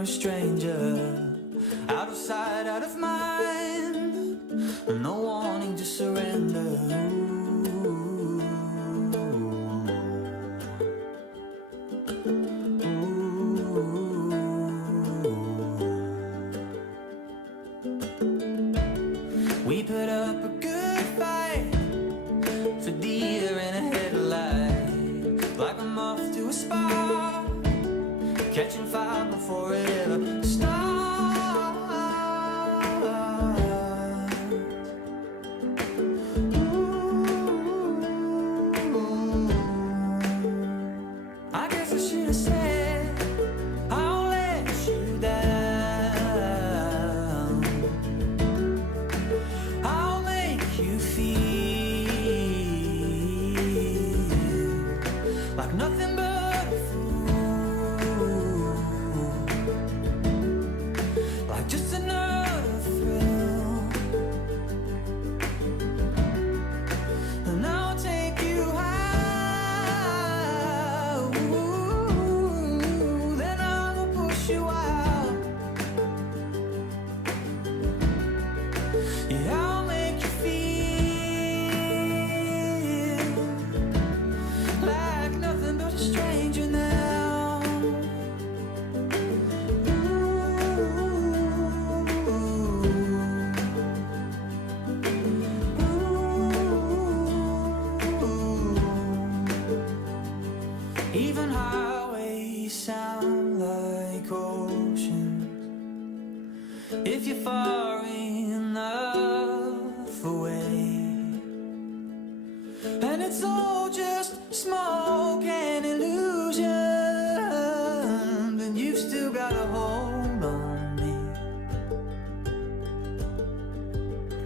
you're a stranger, out of sight, out of mind, no wanting to surrender. We put up a good fight for deer in a headlight, like a moth to a spark, catching fire before it ever starts. I guess I should have said I'll let you down, I'll make you feel like nothing but a fool, like just another thrill, and I'll take you high, ooh, then I'll push you out. Yeah, I'll make you feel like nothing but a stranger now. Even highways sound like oceans if you're far enough away, and it's all just smoke and illusion, but you've still got a hold on me.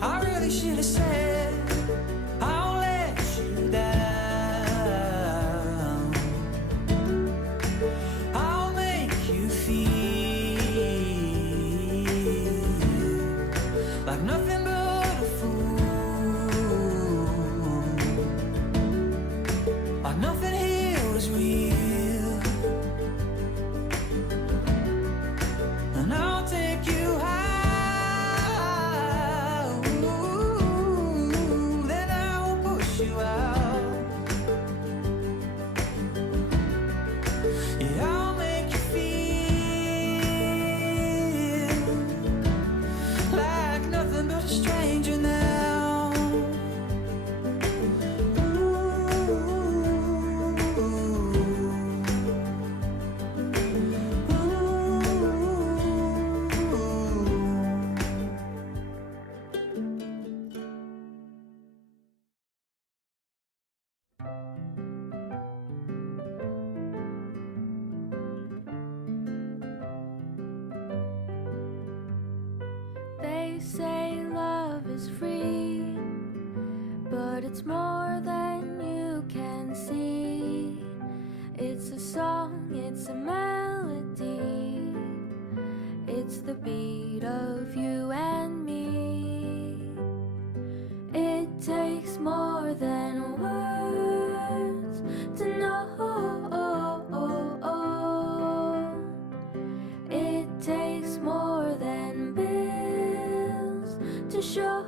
I really should have said I'll let you down, I'll make you feel like nothing but a fool, like nothing here was real, and I'll take you high, ooh, then I'll push you out. Yeah, I'll make you feel like nothing but a stranger now. They say love is free, but it's more than you can see. It's a song, it's a melody, it's the beat of you and me. It takes more than words to know. It takes more than bills to show.